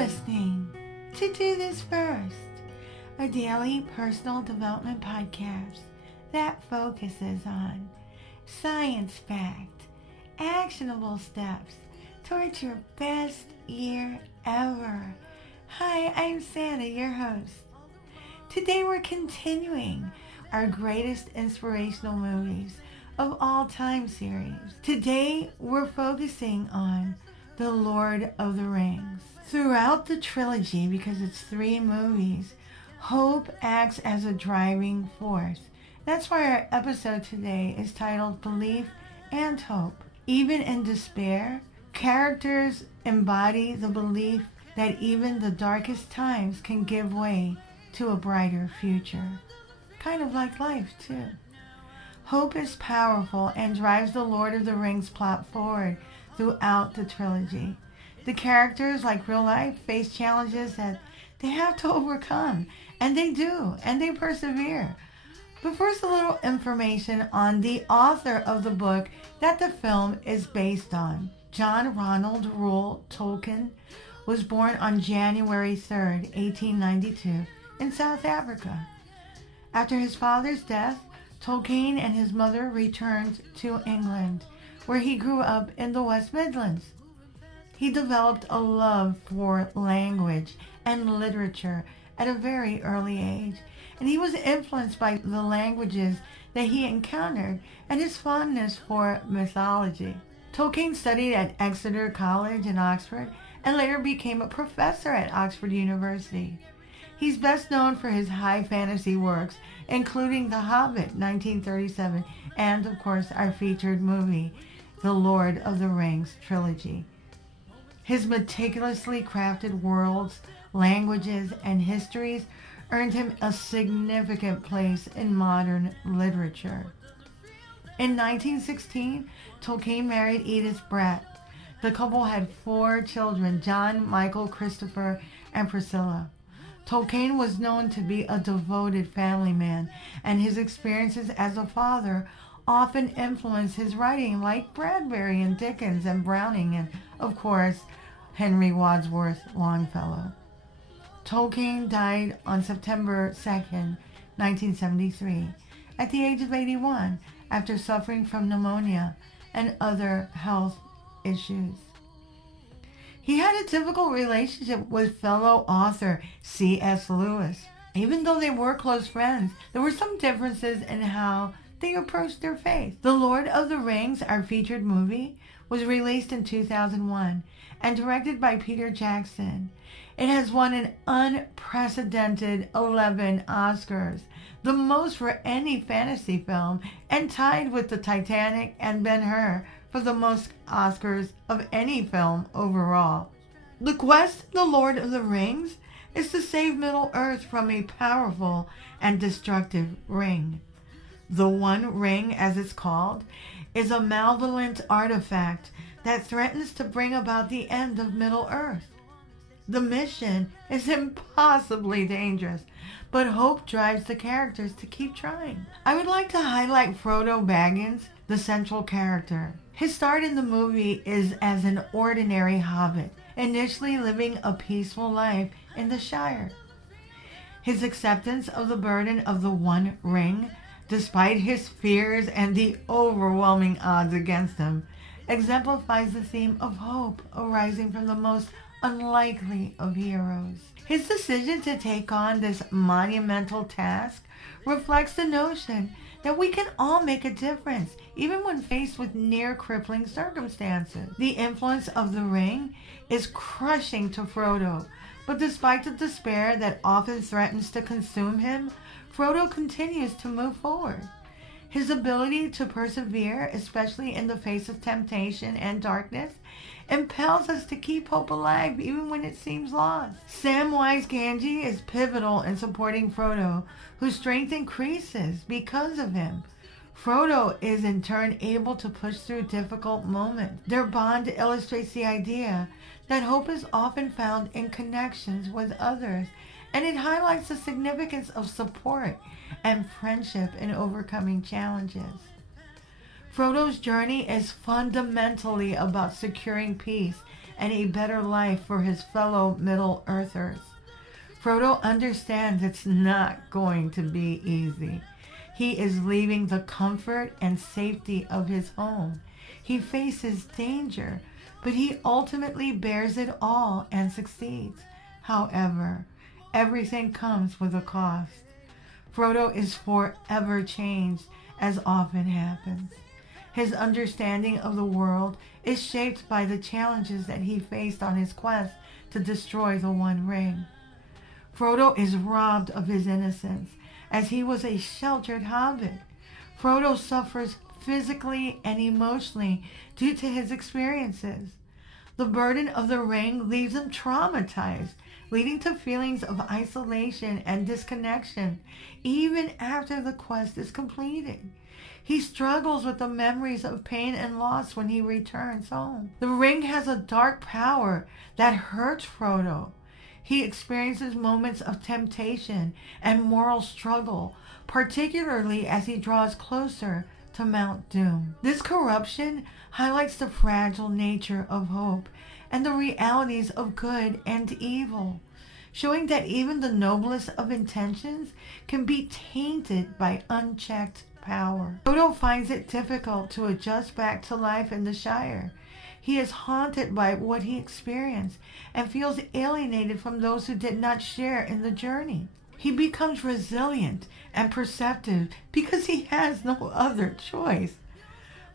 listening to Do This First, a daily personal development podcast that focuses on science-backed, actionable steps towards your best year ever. Hi, I'm Santa, your host. Today we're continuing our greatest inspirational movies of all time series. Today we're focusing on The Lord of the Rings. Throughout the trilogy, because it's 3 movies, hope acts as a driving force. That's why our episode today is titled Belief and Hope. Even in despair, characters embody the belief that even the darkest times can give way to a brighter future. Kind of like life, too. Hope is powerful and drives the Lord of the Rings plot forward throughout the trilogy. The characters, like real life, face challenges that they have to overcome, and they do, and they persevere. But first, a little information on the author of the book that the film is based on. John Ronald Reuel Tolkien was born on January 3rd, 1892, in South Africa. After his father's death, Tolkien and his mother returned to England, where he grew up in the West Midlands. He developed a love for language and literature at a very early age, and he was influenced by the languages that he encountered and his fondness for mythology. Tolkien studied at Exeter College in Oxford and later became a professor at Oxford University. He's best known for his high fantasy works, including The Hobbit, 1937, and, of course, our featured movie, The Lord of the Rings trilogy. His meticulously crafted worlds, languages, and histories earned him a significant place in modern literature. In 1916, Tolkien married Edith Bratt. The couple had 4 children, John, Michael, Christopher, and Priscilla. Tolkien was known to be a devoted family man, and his experiences as a father often influenced his writing, like Bradbury and Dickens and Browning and, of course, Henry Wadsworth Longfellow. Tolkien died on September 2nd, 1973, at the age of 81, after suffering from pneumonia and other health issues. He had a difficult relationship with fellow author C.S. Lewis. Even though they were close friends, there were some differences in how they approached their faith. The Lord of the Rings, our featured movie, was released in 2001 and directed by Peter Jackson. It has won an unprecedented 11 Oscars, the most for any fantasy film, and tied with the Titanic and Ben-Hur for the most Oscars of any film overall. The quest of the Lord of the Rings is to save Middle-earth from a powerful and destructive ring. The One Ring, as it's called, is a malevolent artifact that threatens to bring about the end of Middle-earth. The mission is impossibly dangerous, but hope drives the characters to keep trying. I would like to highlight Frodo Baggins, the central character. His start in the movie is as an ordinary hobbit, initially living a peaceful life in the Shire. His acceptance of the burden of the One Ring, despite his fears and the overwhelming odds against him, exemplifies the theme of hope arising from the most unlikely of heroes. His decision to take on this monumental task reflects the notion that we can all make a difference, even when faced with near-crippling circumstances. The influence of the ring is crushing to Frodo, but despite the despair that often threatens to consume him, Frodo continues to move forward. His ability to persevere, especially in the face of temptation and darkness, impels us to keep hope alive even when it seems lost. Samwise Gamgee is pivotal in supporting Frodo, whose strength increases because of him. Frodo is in turn able to push through difficult moments. Their bond illustrates the idea that hope is often found in connections with others, and it highlights the significance of support and friendship in overcoming challenges. Frodo's journey is fundamentally about securing peace and a better life for his fellow Middle-earthers. Frodo understands it's not going to be easy. He is leaving the comfort and safety of his home. He faces danger, but he ultimately bears it all and succeeds. However, everything comes with a cost. Frodo is forever changed, as often happens. His understanding of the world is shaped by the challenges that he faced on his quest to destroy the One Ring. Frodo is robbed of his innocence, as he was a sheltered hobbit. Frodo suffers physically and emotionally due to his experiences. The burden of the ring leaves him traumatized, leading to feelings of isolation and disconnection, even after the quest is completed. He struggles with the memories of pain and loss when he returns home. The ring has a dark power that hurts Frodo. He experiences moments of temptation and moral struggle, particularly as he draws closer to Mount Doom. This corruption highlights the fragile nature of hope and the realities of good and evil, showing that even the noblest of intentions can be tainted by unchecked power. Frodo finds it difficult to adjust back to life in the Shire. He is haunted by what he experienced and feels alienated from those who did not share in the journey. He becomes resilient and perceptive because he has no other choice.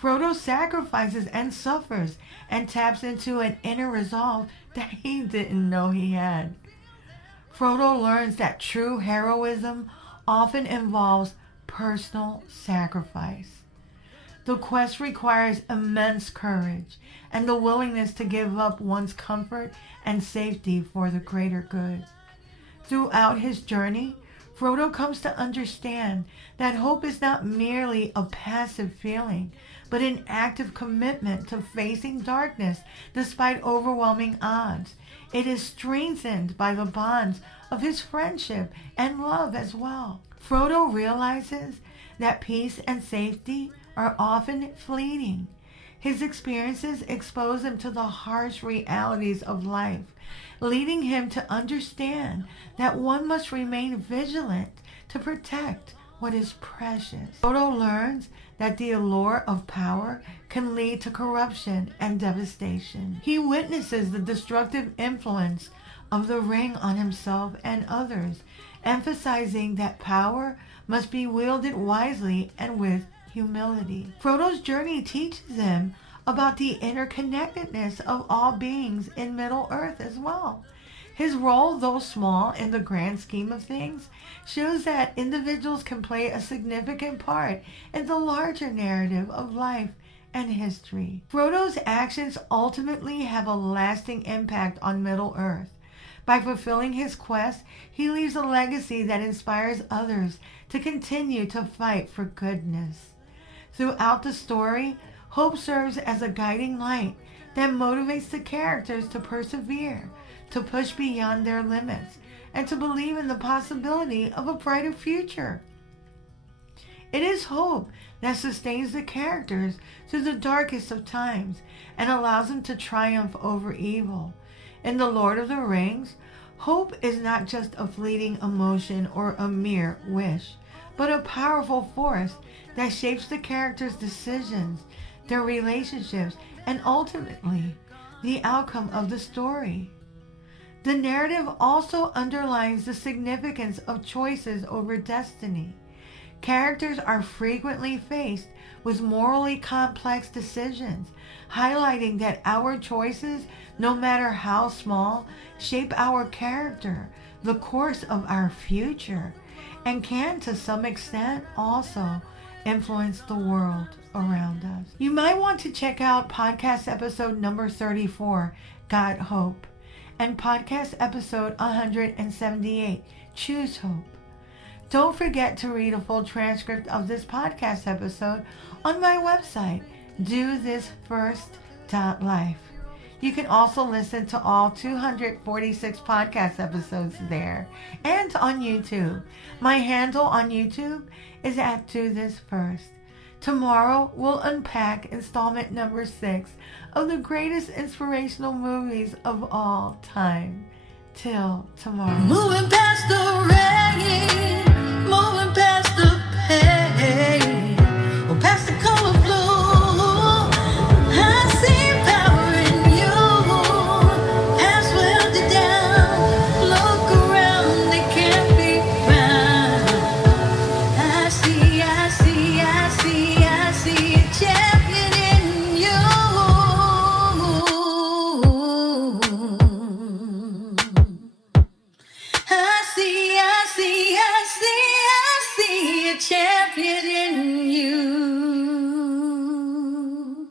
Frodo sacrifices and suffers and taps into an inner resolve that he didn't know he had. Frodo learns that true heroism often involves personal sacrifice. The quest requires immense courage and the willingness to give up one's comfort and safety for the greater good. Throughout his journey, Frodo comes to understand that hope is not merely a passive feeling, but an active commitment to facing darkness despite overwhelming odds. It is strengthened by the bonds of his friendship and love as well. Frodo realizes that peace and safety are often fleeting. His experiences expose him to the harsh realities of life, leading him to understand that one must remain vigilant to protect what is precious. Frodo learns that the allure of power can lead to corruption and devastation. He witnesses the destructive influence of the ring on himself and others, emphasizing that power must be wielded wisely and with humility. Frodo's journey teaches him about the interconnectedness of all beings in Middle-earth as well. His role, though small in the grand scheme of things, shows that individuals can play a significant part in the larger narrative of life and history. Frodo's actions ultimately have a lasting impact on Middle-earth. By fulfilling his quest, he leaves a legacy that inspires others to continue to fight for goodness. Throughout the story, hope serves as a guiding light that motivates the characters to persevere, to push beyond their limits, and to believe in the possibility of a brighter future. It is hope that sustains the characters through the darkest of times and allows them to triumph over evil. In The Lord of the Rings, hope is not just a fleeting emotion or a mere wish, but a powerful force that shapes the characters' decisions, their relationships, and ultimately the outcome of the story. The narrative also underlines the significance of choices over destiny. Characters are frequently faced with morally complex decisions, highlighting that our choices, no matter how small, shape our character, the course of our future, and can to some extent also influence the world around us. You might want to check out podcast episode number 34, Got Hope, and podcast episode 178, Choose Hope. Don't forget to read a full transcript of this podcast episode on my website, dothisfirst.life. You can also listen to all 246 podcast episodes there and on YouTube. My handle on YouTube is @DoThisFirst. Tomorrow, we'll unpack installment number 6 of the greatest inspirational movies of all time. Till tomorrow. Moving past the rain.